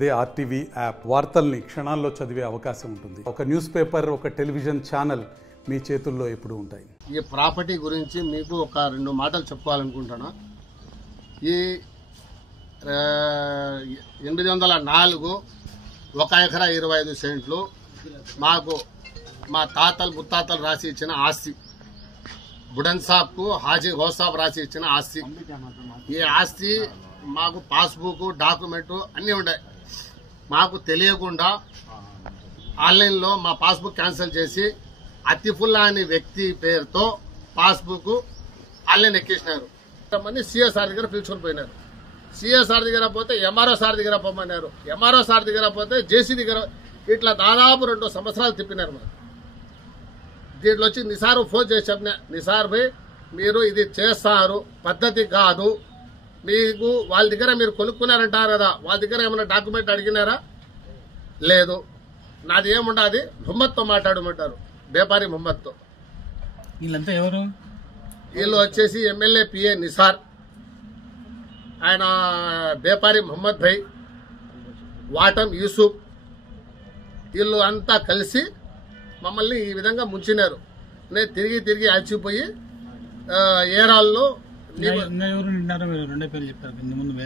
అదే RTV app వార్తల్ని క్షణాల్లో చదివే అవకాశం ఉంటుంది. ఒక న్యూస్ పేపర్, ఒక టెలివిజన్ ఛానల్ మీ చేతుల్లో ఎప్పుడు ఉంటాయి. ఈ ప్రాపర్టీ గురించి మీకు ఒక రెండు మాటలు చెప్పుకోవాలనుకుంటున్నా. ఈ 804 1 ఎకరా 25 సెంట్లు మాకు మా తాతలు ముత్తాతలు రాసి ఇచ్చిన ఆస్తి. బుడన్ సాబ్కు హాజీ గౌసాబ్ రాసి ఇచ్చిన ఆస్తి. ఈ ఆస్తి మాకు పాస్బుక్ డాక్యుమెంటు అన్నీ ఉన్నాయి. మాకు తెలియకుండా ఆన్లైన్లో మా పాస్బుక్ క్యాన్సిల్ చేసి అతిఫుల్లా అనే వ్యక్తి పేరుతో పాస్బుక్ ఆన్లైన్ ఎక్కించినారు. కొంతమంది సిఎస్ఆర్ దగ్గర పిలుచుకొని పోయినారు. సిఎస్ఆర్ దగ్గర పోతే ఎంఆర్ఓ సార్ దగ్గర పోమన్నారు. ఎంఆర్ఓ సార్ దగ్గర పోతే జేసీ దగ్గర, ఇట్లా దాదాపు 2 సంవత్సరాలు తిప్పినారు. మాకు దీంట్లో వచ్చి నిసార్ ఫోన్ చేసి చెప్పిన, నిసార్ భాయ్ మీరు ఇది చేస్తారు, పద్ధతి కాదు. మీకు వాళ్ళ దగ్గర మీరు కొనుక్కున్నారంటారు కదా, వాళ్ళ దగ్గర ఏమైనా డాక్యుమెంట్ అడిగినారా? లేదు. నాది ఏముండదు, మొహమ్మద్తో మాట్లాడమంటారు, బేపారి మొహమ్మద్తో. వీళ్ళంతా ఎవరు? వీళ్ళు వచ్చేసి ఎమ్మెల్యే పిఏ నిసార్, ఆయన బేపారి మొహమ్మద్ భాయ్, వాటం యూసుఫ్, వీళ్ళు అంతా కలిసి మమ్మల్ని ఈ విధంగా ముంచినారు. నేను తిరిగి తిరిగి అలసిపోయి ఏరాల్లో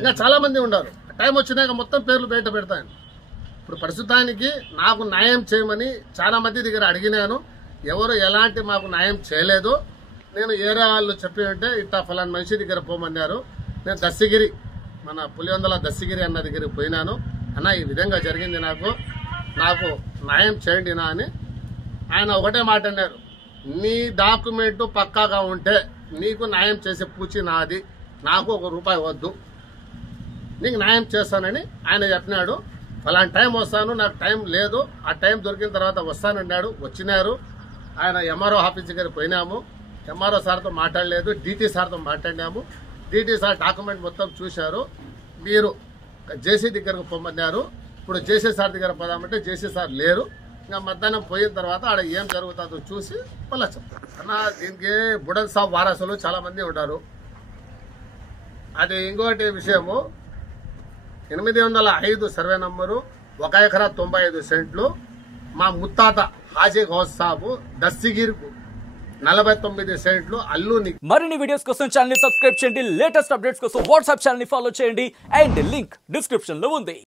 ఇంకా చాలా మంది ఉన్నారు. టైం వచ్చినాక మొత్తం పేర్లు బయట పెడతాను. ఇప్పుడు ప్రస్తుతానికి నాకు న్యాయం చేయమని చాలా మంది దగ్గర అడిగినాను. ఎవరు ఎలాంటి మాకు న్యాయం చేయలేదు. నేను ఏరియా వాళ్ళు చెప్పి ఉంటే ఇట్లా ఫలానా మనిషి దగ్గర పోమన్నారు. నేను దస్సిగిరి, మన పులివెందుల దస్సిగిరి అన్న దగ్గరికి పోయినాను. అన్న ఈ విధంగా జరిగింది, నాకు న్యాయం చేయండి నా అని. ఆయన ఒకటే మాట అన్నారు, నీ డాక్యుమెంట్ పక్కాగా ఉంటే నీకు న్యాయం చేసే పూచి నాది, నాకు 1 రూపాయి వద్దు, నీకు న్యాయం చేస్తానని ఆయన చెప్పినాడు. ఫలానా టైం వస్తాను, నాకు టైం లేదు, ఆ టైం దొరికిన తర్వాత వస్తానన్నాడు. వచ్చినారు. ఆయన ఎంఆర్ఓ ఆఫీస్ దగ్గర పోయినాము. ఎంఆర్ఓ సార్తో మాట్లాడలేదు, డీటీ సార్తో మాట్లాడినాము. డీటీ సార్ డాక్యుమెంట్ మొత్తం చూశారు. మీరు జేసీ దగ్గరకు పొమ్మన్నారు. ఇప్పుడు జేసీ సార్ దగ్గర పోదామంటే జేసీ సార్ లేరు. ఇంకా మధ్యాహ్నం పోయిన తర్వాత ఆడ ఏం జరుగుతుందో చూసి మళ్ళీ చెప్తారు. అన్న దీనికి బుడన్ సాబ్ వారసులు చాలా మంది ఉంటారు. అది ఇంకోటి విషయము, 805 సర్వే నంబరు 1 ఎకరా 95 సెంట్లు మా ముత్తాత హాజీ గౌస్ సాబు దస్సిగిర్కు 49 సెంట్లు అల్లుని. మరిన్ని వీడియోస్ కోసం ఛానల్ ని సబ్స్క్రైబ్ చేయండి. లేటెస్ట్ అప్డేట్స్ కోసం వాట్సాప్ ఛానల్ ని ఫాలో చేయండి. అండ్ లింక్ డిస్క్రిప్షన్ లో ఉంది.